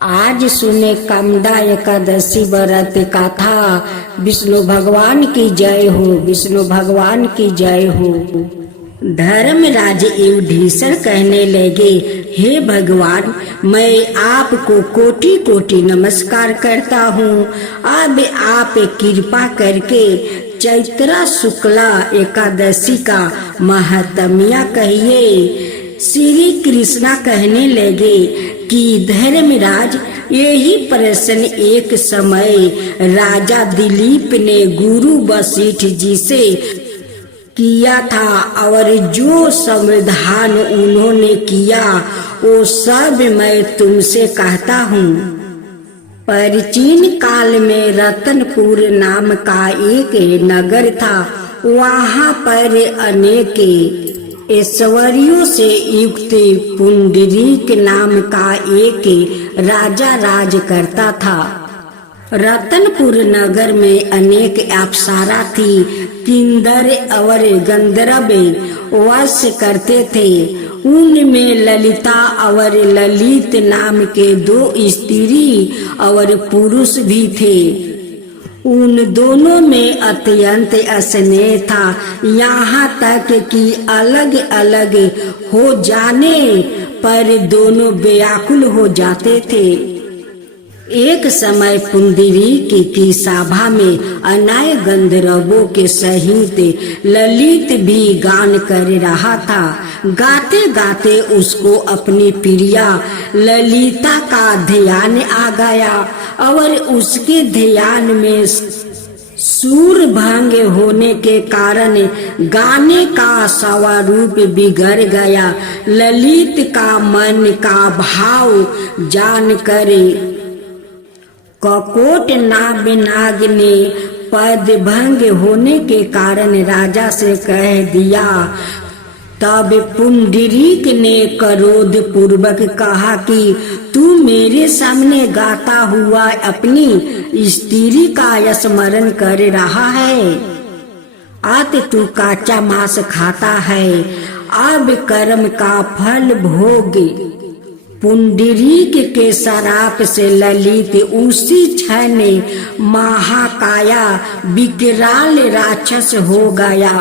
आज सुने कामदा एकादशी व्रत कथा। विष्णु भगवान की जय हो, विष्णु भगवान की जय हो। धर्मराज युधिष्ठिर कहने लगे, हे भगवान, मैं आपको कोटि कोटि नमस्कार करता हूँ। अब आप कृपा करके चैत्र शुक्ला एकादशी का महात्म्य कहिए। श्री कृष्णा कहने लगे कि धर्मराज, यही प्रश्न एक समय राजा दिलीप ने गुरु वशिष्ठ जी से किया था और जो समाधान उन्होंने किया वो सब मैं तुमसे कहता हूँ। प्राचीन काल में रतनपुर नाम का एक नगर था। वहाँ पर अनेक ऐश्वर्यों से युक्त पुंडरीक नाम का एक राजा राज करता था। रतनपुर नगर में अनेक अप्सरा थी, किन्नर और गंधर्व वास करते थे। उनमें ललिता और ललित नाम के दो स्त्री और पुरुष भी थे। उन दोनों में अत्यंत स्नेह था, यहाँ तक कि अलग अलग हो जाने पर दोनों व्याकुल हो जाते थे। एक समय पुंडरीक की सभा में अनाय गंधर्वों के सहित ललित भी गान कर रहा था। गाते गाते उसको अपनी प्रिया ललिता का ध्यान आ गया और उसके ध्यान में सूर भंग होने के कारण गाने का स्वरूप बिगड़ गया। ललित का मन का भाव जान कर ककोट नाग ने पद भंग होने के कारण राजा से कह दिया। तब पुंडरीक ने क्रोध पूर्वक कहा कि तू मेरे सामने गाता हुआ अपनी स्त्री का स्मरण कर रहा है। आज तू काचा मांस खाता है, अब कर्म का फल भोग। पुंडरीक के शराप से ललित उसी क्षण महाकाया विकराल राक्षस हो गया।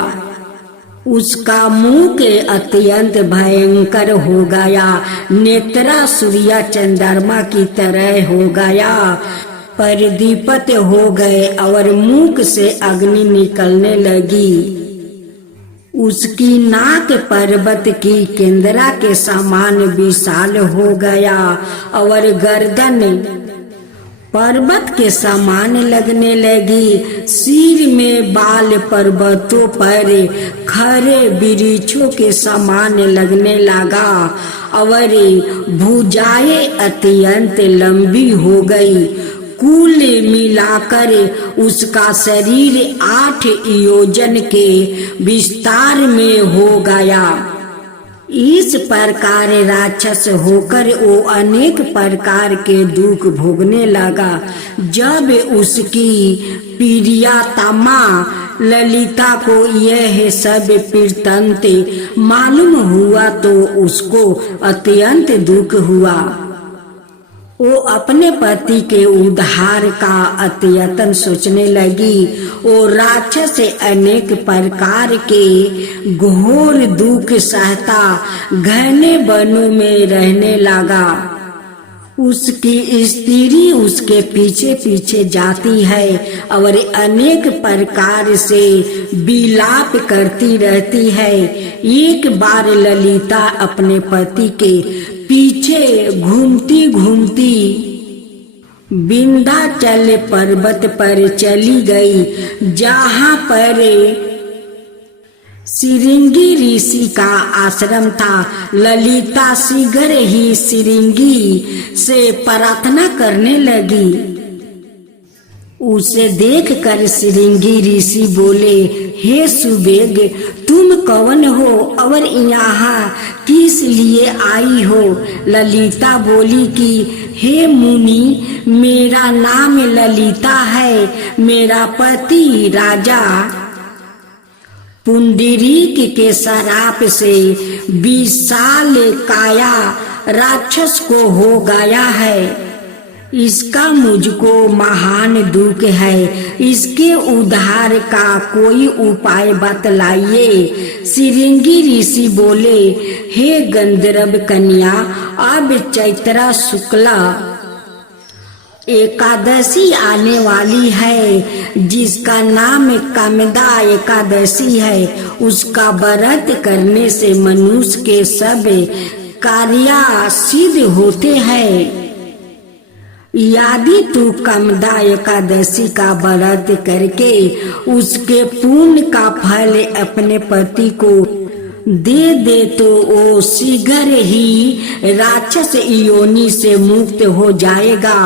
उसका मुख अत्यंत भयंकर हो गया, नेत्रा सूर्य चंद्रमा की तरह हो गया, प्रदीप्त हो गए और मुख से अग्नि निकलने लगी। उसकी नाक पर्वत की केंद्रा के समान विशाल हो गया और गर्दन पर्वत के समान लगने लगी। सिर में बाल पर्वतों पर खरे वृक्षों के समान लगने लगा और भुजाएं अत्यंत लंबी हो गई। कुल मिलाकर उसका शरीर 8 योजन के विस्तार में हो गया। इस प्रकार राक्षस होकर वो अनेक प्रकार के दुख भोगने लगा। जब उसकी प्रियतमा ललिता को यह सब वृत्तांत मालूम हुआ तो उसको अत्यंत दुख हुआ। वो अपने पति के उद्धार का अत्यंत सोचने लगी। वो राक्षस से अनेक प्रकार के घोर दुख सहता घने वनों में रहने लगा। उसकी स्त्री उसके पीछे पीछे जाती है और अनेक प्रकार से विलाप करती रहती है। एक बार ललिता अपने पति के पीछे घूमती घूमती विंध्याचल पर्वत पर चली गई, जहाँ पर सिरिंगी ऋषि का आश्रम था। ललिता शीघ्र ही सिरिंगी से प्रार्थना करने लगी। उसे देखकर सिरिंगी ऋषि बोले, हे सुबेग, तुम कौन हो और यहाँ किस लिए आई हो? ललिता बोली कि हे मुनि, मेरा नाम ललिता है। मेरा पति राजा पुंडरीक के शराप से विशाल काया राक्षस को हो गया है। इसका मुझको महान दुख है, इसके उद्धार का कोई उपाय बतलाइए। सिरिंगी ऋषि बोले, हे गंधर्व कन्या, अब चैत्रा शुक्ला एकादशी आने वाली है, जिसका नाम कामदा एकादशी है। उसका व्रत करने से मनुष्य के सब कार्य सिद्ध होते हैं। यदि तू कामदा एकादशी का व्रत करके उसके पुण्य का फल अपने पति को दे दे तो वो शीघ्र ही राक्षस योनि से मुक्त हो जाएगा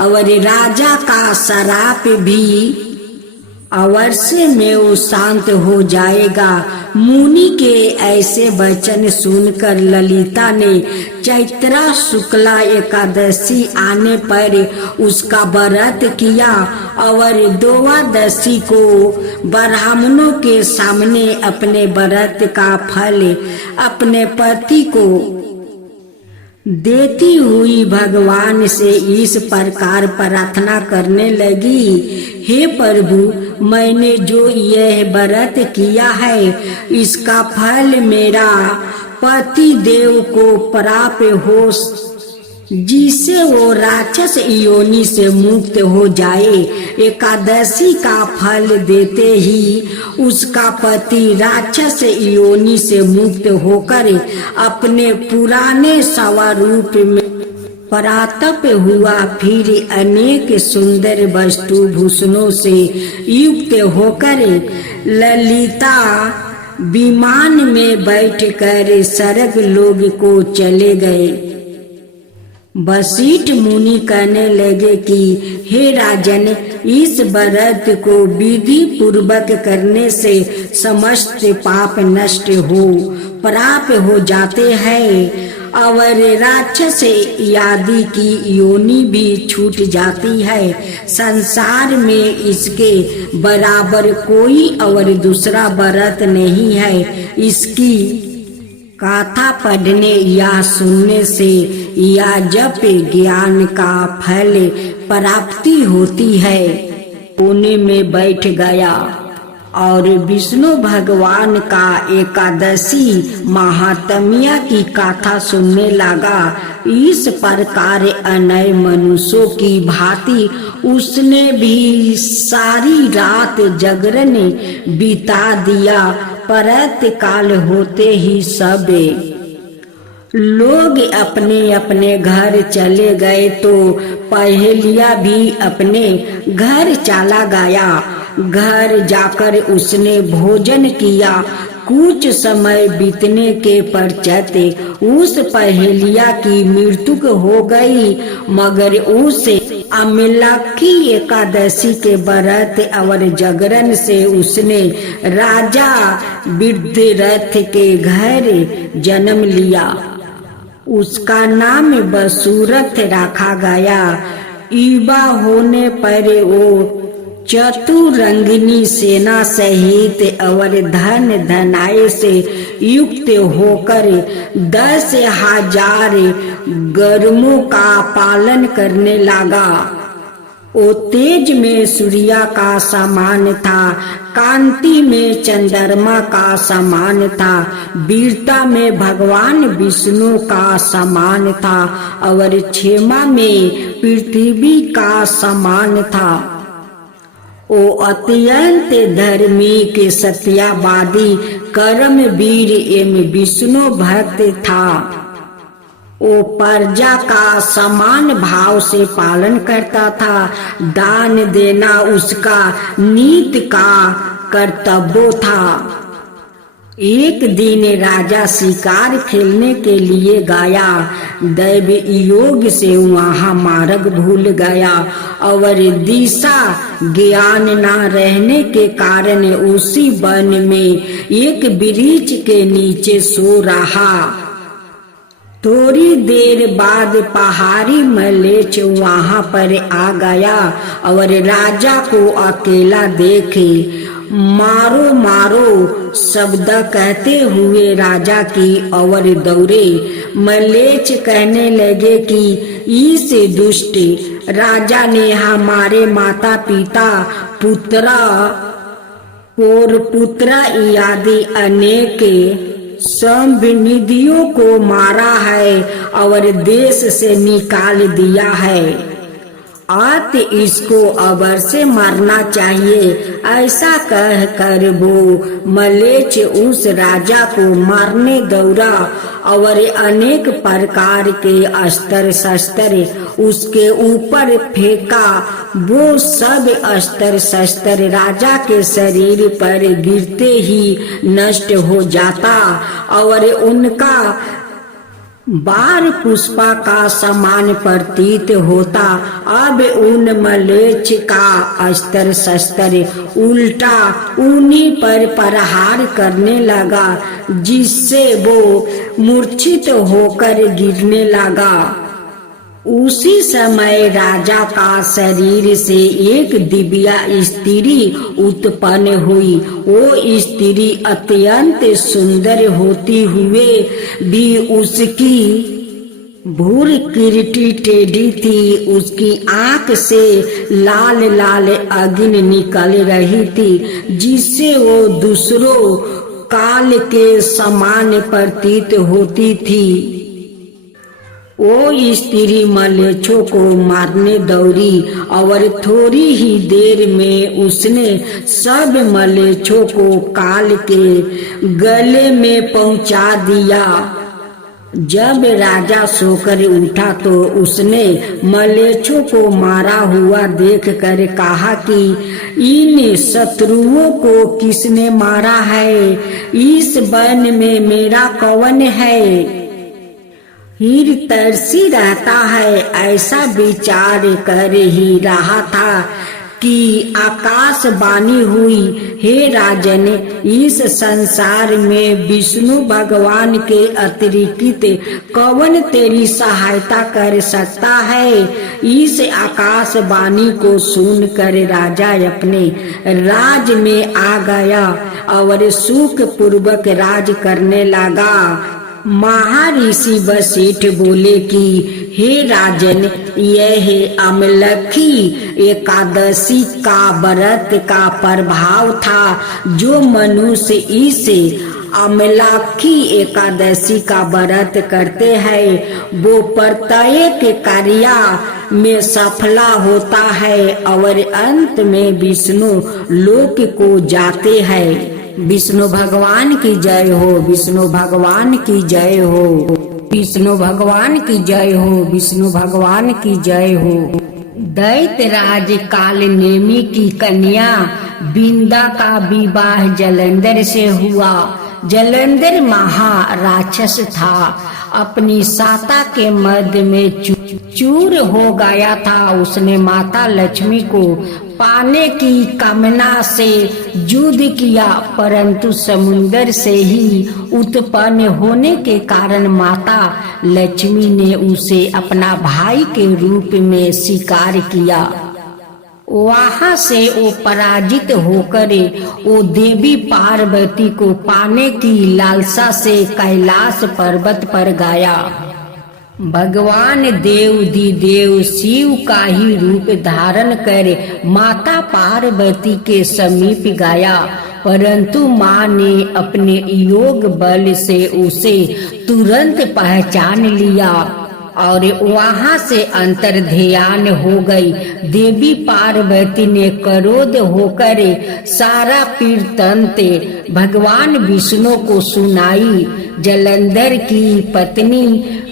और राजा का श्राप भी अवश्य में वो शांत हो जाएगा। मुनि के ऐसे वचन सुनकर ललिता ने चैत्रा शुक्ला एकादशी आने पर उसका व्रत किया और द्वादशी को ब्राह्मणों के सामने अपने व्रत का फल अपने पति को देती हुई भगवान से इस प्रकार प्रार्थना करने लगी, हे प्रभु, मैंने जो यह व्रत किया है इसका फल मेरा पति देव को प्राप्त हो, जिससे वो राक्षस योनि से मुक्त हो जाए। एकादशी का फल देते ही उसका पति राक्षस योनि से मुक्त होकर अपने पुराने स्वरूप में परातप हुआ। फिर अनेक सुंदर वस्तु भूषणों से युक्त होकर ललिता विमान में बैठकर स्वर्ग लोक को चले गए। वशिष्ठ मुनि कहने लगे कि हे राजन, इस व्रत को विधि पूर्वक करने से समस्त पाप नष्ट हो प्राप्त हो जाते हैं और राक्षस आदि की योनि भी छूट जाती है। संसार में इसके बराबर कोई और दूसरा व्रत नहीं है। इसकी कथा पढ़ने या सुनने से या जप ज्ञान का फल प्राप्ति होती है। कोने में बैठ गया और विष्णु भगवान का एकादशी महात्म्य की कथा सुनने लगा। इस प्रकार अनय मनुष्यों की भांति उसने भी सारी रात जागरण बिता दिया। प्रात काल होते ही सब लोग अपने अपने घर चले गए तो पहेलिया भी अपने घर चला गया। घर जाकर उसने भोजन किया। कुछ समय बीतने के पश्चात उस पहेलिया की मृत्यु हो गई, मगर उसे अमिलाखी एकादशी के व्रत और जागरण से उसने राजा विद्रथ के घर जन्म लिया। उसका नाम बसुरथ रखा गया। युवा होने पर वो चतुरंगिनी सेना सहित और धन धनाय से युक्त होकर 10,000 गरमों का पालन करने लगा। वो तेज में सूर्य का समान था, कांति में चंद्रमा का समान था, वीरता में भगवान विष्णु का समान था और क्षेमा में पृथ्वी का समान था। ओ अत्यंत धार्मिक सत्यावादी कर्मवीर एवं विष्णु भक्त था। ओ प्रजा का समान भाव से पालन करता था। दान देना उसका नीत का कर्तव्य था। एक दिन राजा शिकार खेलने के लिए गया। दैव योग से वहाँ मार्ग भूल गया और दिशा ज्ञान न रहने के कारण उसी वन में एक वृक्ष के नीचे सो रहा। थोड़ी देर बाद पहाड़ी मलेच्छ वहाँ पर आ गया और राजा को अकेला देखे मारो मारो शब्द कहते हुए राजा की ओर दौड़े। मलेच्छ कहने लगे कि इस दुष्ट राजा ने हमारे माता पिता पुत्रा और पुत्रा आदि अनेक संबंधियों को मारा है और देश से निकाल दिया है। अत इसको अवश्य मारना चाहिए। ऐसा कह कर वो मलेच्छ उस राजा को मारने दौड़ा और अनेक प्रकार के अस्त्र शस्त्र उसके ऊपर फेंका। वो सब अस्त्र शस्त्र राजा के शरीर पर गिरते ही नष्ट हो जाता और उनका बार पुष्पा का समान प्रतीत होता। अब उन मलेच्छ का अस्त्र शस्त्र उल्टा उन्हीं पर प्रहार करने लगा, जिससे वो मूर्छित होकर गिरने लगा। उसी समय राजा का शरीर से एक दिव्य स्त्री उत्पन्न हुई। वो स्त्री अत्यंत सुंदर होती हुए भी उसकी भूर किरीटी टेढ़ी थी। उसकी आंख से लाल लाल अग्नि निकल रही थी, जिससे वो दूसरों काल के समान प्रतीत होती थी। वो स्त्री मलेच्छों को मारने दौड़ी और थोड़ी ही देर में उसने सब मलेच्छों को काल के गले में पहुंचा दिया। जब राजा सोकर उठा तो उसने मलेच्छों को मारा हुआ देखकर कहा कि इन शत्रुओं को किसने मारा है? इस वन में मेरा कौन है? हीर तरसी रहता है। ऐसा विचार कर ही रहा था कि आकाशवाणी हुई, हे राजन, इस संसार में विष्णु भगवान के अतिरिक्त कौन तेरी सहायता कर सकता है? इस आकाशवाणी को सुनकर राजा अपने राज में आ गया और सुख पूर्वक राज करने लगा। महर्षि वशिष्ठ बोले कि हे राजन, यह अमलखी एकादशी का व्रत का प्रभाव था। जो मनुष्य इस अमलखी एकादशी का व्रत करते हैं वो प्रत्येक कार्य में सफला होता है और अंत में विष्णु लोक को जाते हैं। विष्णु भगवान की जय हो, विष्णु भगवान की जय हो, विष्णु भगवान की जय हो, विष्णु भगवान की जय हो। दैत्यराज कालनेमी की कन्या बिंदा का विवाह जलंधर से हुआ। जलंधर महाराक्षस था, अपनी साता के मध्य में चूर हो गया था। उसने माता लक्ष्मी को पाने की कामना से युद्ध किया, परंतु समुद्र से ही उत्पन्न होने के कारण माता लक्ष्मी ने उसे अपना भाई के रूप में स्वीकार किया। वहां से वो पराजित होकर वो देवी पार्वती को पाने की लालसा से कैलाश पर्वत पर गया। भगवान देव शिव का ही रूप धारण कर माता पार्वती के समीप गया, परंतु माँ ने अपने योग बल से उसे तुरंत पहचान लिया और वहां से अंतर ध्यान हो गई। देवी पार्वती ने क्रोध होकर सारा वृत्तांत भगवान विष्णु को सुनाई। जलंधर की पत्नी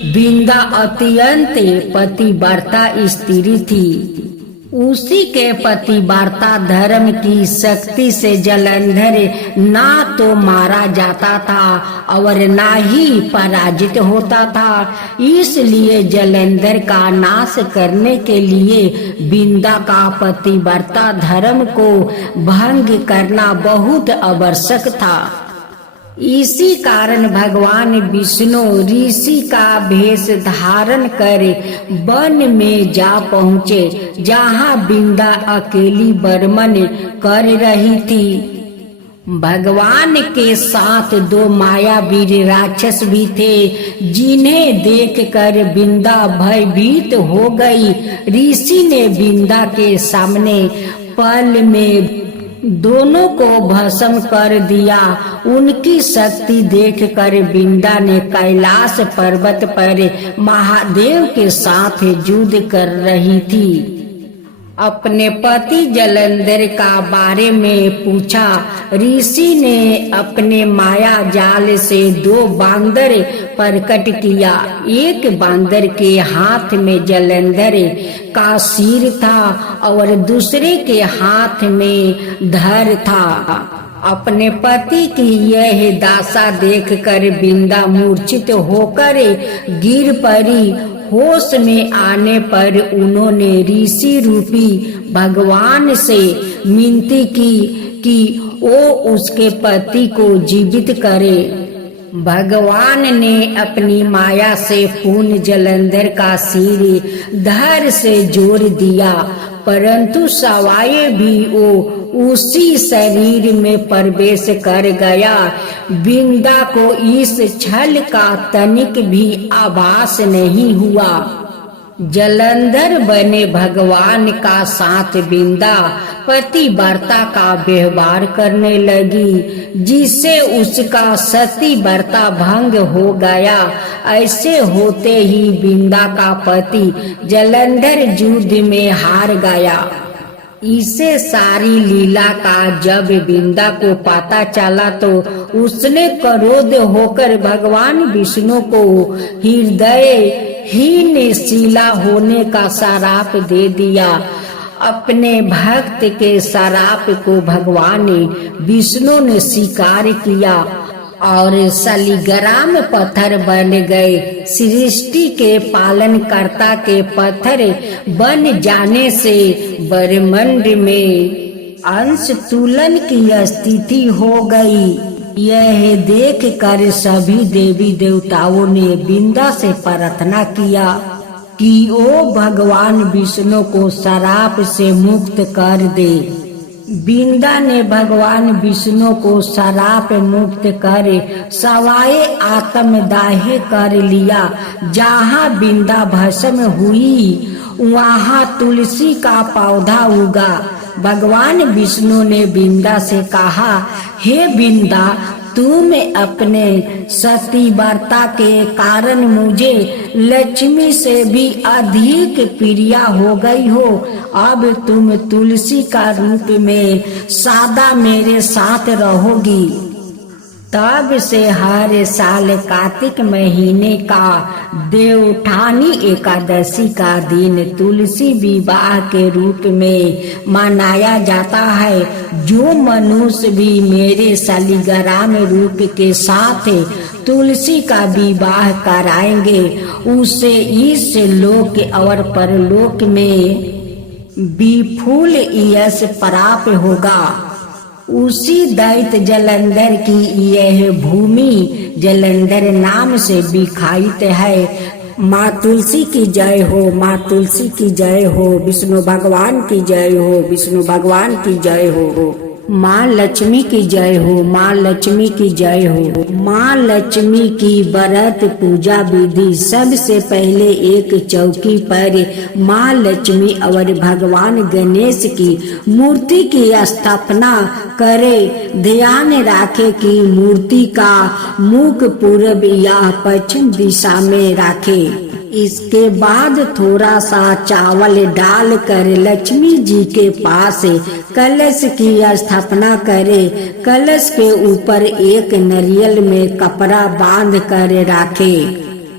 बिंदा अत्यंत पतिव्रता स्त्री थी। उसी के पतिव्रता धर्म की शक्ति से जलंधर ना तो मारा जाता था और ना ही पराजित होता था। इसलिए जलंधर का नाश करने के लिए बिंदा का पतिव्रता धर्म को भंग करना बहुत आवश्यक था। इसी कारण भगवान विष्णु ऋषि का भेष धारण कर वन में जा पहुँचे, जहाँ बिंदा अकेली बर्मन कर रही थी। भगवान के साथ 2 मायावीर राक्षस भी थे, जिन्हें देखकर बिंदा भयभीत हो गई। ऋषि ने बिंदा के सामने पल में दोनों को भस्म कर दिया। उनकी शक्ति देखकर बिंदा ने कैलाश पर्वत पर महादेव के साथ युद्ध कर रही थी। अपने पति जलंधर का बारे में पूछा। ऋषि ने अपने माया जाल से 2 बांदर प्रकट किया। एक बांदर के हाथ में जलंधर का सिर था और दूसरे के हाथ में धर था। अपने पति की यह दशा देखकर बिंदा मूर्छित होकर गिर पड़ी। होश में आने पर उन्होंने ऋषि रूपी भगवान से विनती की कि वो उसके पति को जीवित करे। भगवान ने अपनी माया से पुनः जलंधर का सिर धड़ से जोड़ दिया, परंतु सवाये भी वो उसी शरीर में प्रवेश कर गया। बिंदा को इस छल का तनिक भी आभास नहीं हुआ। जलंधर बने भगवान का साथ बिंदा पतिव्रता का व्यवहार करने लगी, जिससे उसका सतीव्रता भंग हो गया। ऐसे होते ही बिंदा का पति जलंधर युद्ध में हार गया। इसे सारी लीला का जब बिंदा को पता चला तो उसने क्रोध होकर भगवान विष्णु को हृदयहीन शिला होने का श्राप दे दिया। अपने भक्त के श्राप को भगवान विष्णु ने स्वीकार किया और शालिग्राम पत्थर बन गए। सृष्टि के पालनकर्ता के पत्थर बन जाने से ब्रह्मांड में अंश तुलन की स्थिति हो गई। यह देखकर सभी देवी देवताओं ने बिंदा से प्रार्थना किया कि वो भगवान विष्णु को श्राप से मुक्त कर दे। बिंदा ने भगवान विष्णु को श्राप मुक्त कर सवाए आत्मदाह कर लिया। जहाँ बिंदा भस्म हुई वहाँ तुलसी का पौधा उगा। भगवान विष्णु ने बिंदा से कहा, हे बिंदा, तुम अपने सतीव्रता के कारण मुझे लक्ष्मी से भी अधिक प्रिया हो गई हो। अब तुम तुलसी का रूप में सदा मेरे साथ रहोगी। तब से हर साल कार्तिक महीने का देवउठानी एकादशी का दिन तुलसी विवाह के रूप में मनाया जाता है। जो मनुष्य भी मेरे शालिग्राम रूप के साथ तुलसी का विवाह कराएंगे उसे इस लोक और परलोक में विपुल यश प्राप्त होगा। उसी दैत्य जलंधर की यह भूमि जलंधर नाम से विख्यात है। माँ तुलसी की जय हो, माँ तुलसी की जय हो, विष्णु भगवान की जय हो, विष्णु भगवान की जय हो। माँ लक्ष्मी की जय हो, माँ लक्ष्मी की जय हो। माँ लक्ष्मी की व्रत पूजा विधि। सबसे पहले एक चौकी पर माँ लक्ष्मी और भगवान गणेश की मूर्ति की स्थापना करे। ध्यान रखे कि मूर्ति का मुख पूर्व या पश्चिम दिशा में रखे। इसके बाद थोड़ा सा चावल डालकर लक्ष्मी जी के पास कलश की स्थापना करे। कलश के ऊपर एक नारियल में कपड़ा बांध कर रखे।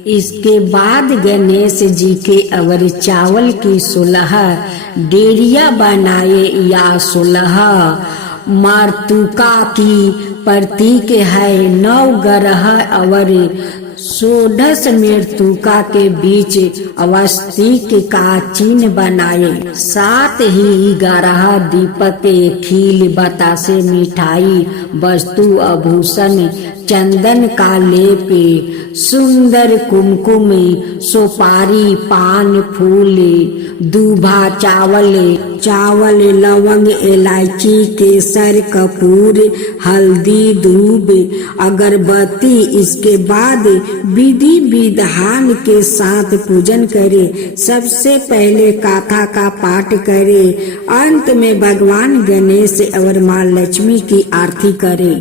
इसके बाद गणेश जी के और चावल की 16 डेरिया बनाए या 16 मातृका की प्रतीक है। 9 ग्रह और 16 मृतका के बीच अवस्थित का चिन्ह बनाए। साथ ही 11 दीपक, खील, बतासे, मिठाई, वस्तु, आभूषण चंदन का लेपे, सुंदर कुमकुम, सुपारी पान फूल, दूभा चावल लवंग इलायची केसर कपूर हल्दी दूब अगरबत्ती। इसके बाद विधि विधान के साथ पूजन करे। सबसे पहले गाथा का पाठ करे, अंत में भगवान गणेश और माँ लक्ष्मी की आरती करे।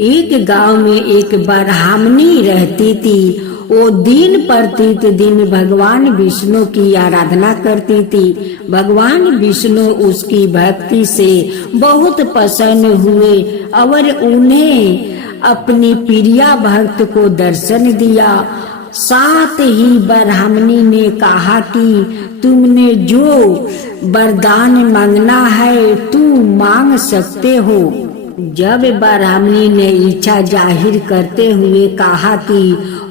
एक गांव में एक ब्राह्मणी रहती थी। वो दिन प्रतिदिन भगवान विष्णु की आराधना करती थी। भगवान विष्णु उसकी भक्ति से बहुत प्रसन्न हुए और उन्हें अपनी प्रिया भक्त को दर्शन दिया। साथ ही ब्राह्मणी ने कहा कि तुमने जो वरदान मांगना है तुम मांग सकते हो। जब ब्राह्मणी ने इच्छा जाहिर करते हुए कहा कि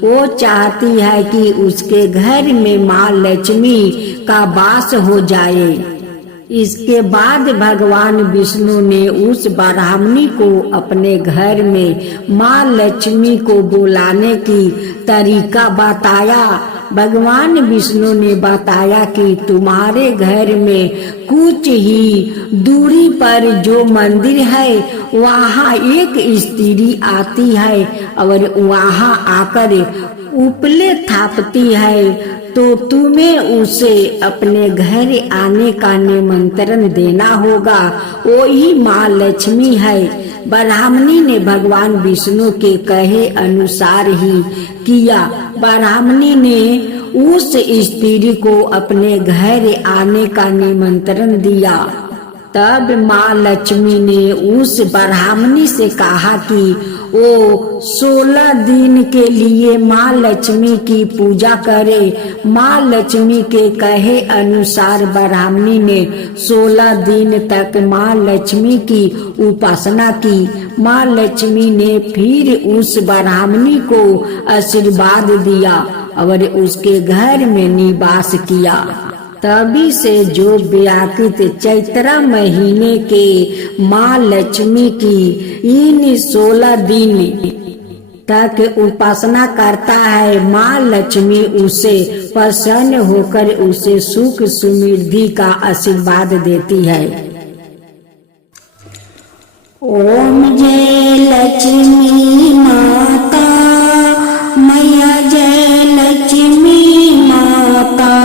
वो चाहती है कि उसके घर में माँ लक्ष्मी का वास हो जाए। इसके बाद भगवान विष्णु ने उस ब्राह्मणी को अपने घर में माँ लक्ष्मी को बुलाने की तरीका बताया। भगवान विष्णु ने बताया कि तुम्हारे घर में कुछ ही दूरी पर जो मंदिर है वहाँ एक स्त्री आती है और वहाँ आकर उपले थापती है, तो तुम्हें उसे अपने घर आने का निमंत्रण देना होगा। वही माँ लक्ष्मी है। ब्राह्मणी ने भगवान विष्णु के कहे अनुसार ही किया। ब्राह्मणी ने उस स्त्री को अपने घर आने का निमंत्रण दिया। तब माँ लक्ष्मी ने उस ब्राह्मणी से कहा कि वो 16 दिन के लिए माँ लक्ष्मी की पूजा करे। माँ लक्ष्मी के कहे अनुसार ब्राह्मणी ने 16 दिन तक माँ लक्ष्मी की उपासना की। माँ लक्ष्मी ने फिर उस ब्राह्मणी को आशीर्वाद दिया और उसके घर में निवास किया। तभी से जो व्याकृत चैत्र महीने के माँ लक्ष्मी की इन 16 दिन तक उपासना करता है, माँ लक्ष्मी उसे प्रसन्न होकर उसे सुख समृद्धि का आशीर्वाद देती है। ओम जय लक्ष्मी माता मैया, जय लक्ष्मी माता,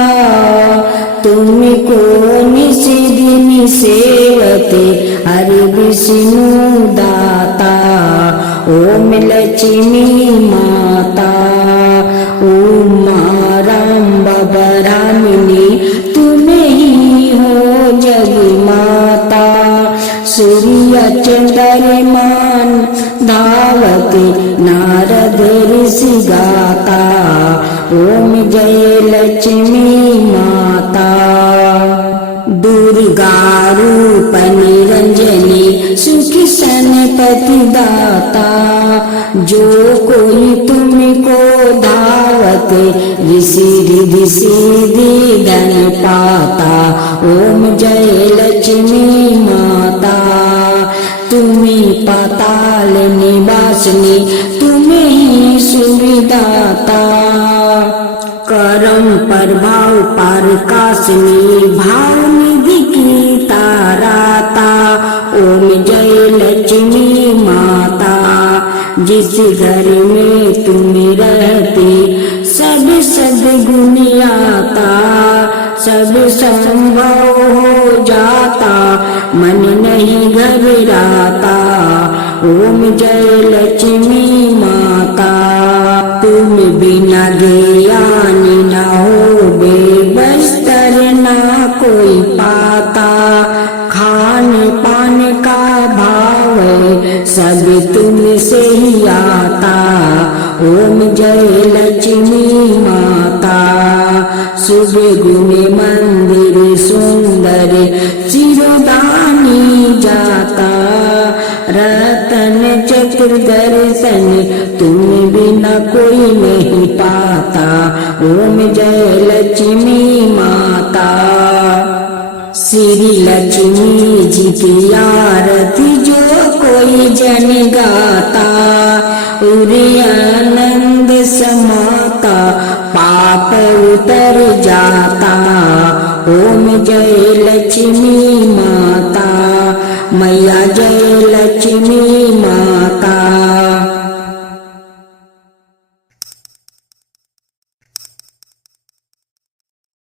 तुमको निषिदिन सेवते हरि विष्णु दाता। ओम लक्ष्मी माता उमा राम ब्राह्मणी, तुम ही हो जग माता। सूर्य चंद्रमान धावते नारद ऋषि गाता। ओम जय लक्ष्मी माता। दुर्गा रूप निरंजनी सुखी सनपति दाता। जो कोई तुमको धावते ऋषि रिधि सिद्धि धन पाता। ओम जय लक्ष्मी माता। तुम्हें पाताल निवासिनी, तुम्हें ही सुविदाता। करम प्रभाव पारकासिनी, भाव निधि की ताराता। ओम जय लक्ष्मी माता। जिस घर में तुम रहती सब सद्गुण आता। सब संभव हो जाता, मन नहीं घबराता। ओम जय लक्ष्मी माता। तुम बिना ज्ञान न हो बेबस्तर ना कोई पाता। खान पान का भाव सब तुमसे ही आता। ओम जय लक्ष्मी माता। शुभ गुण मंदिर सुंदर चिरदानी जाता। रतन चक्र दर्शन तुम बिना कोई नहीं पाता। ओम जय लक्ष्मी माता। श्री लक्ष्मी जी की आरती जो कोई कोई जन गाता, उरे आनंद समाता, पाप उतर जाता। ओम जय लक्ष्मी माता, मैया जय लक्ष्मी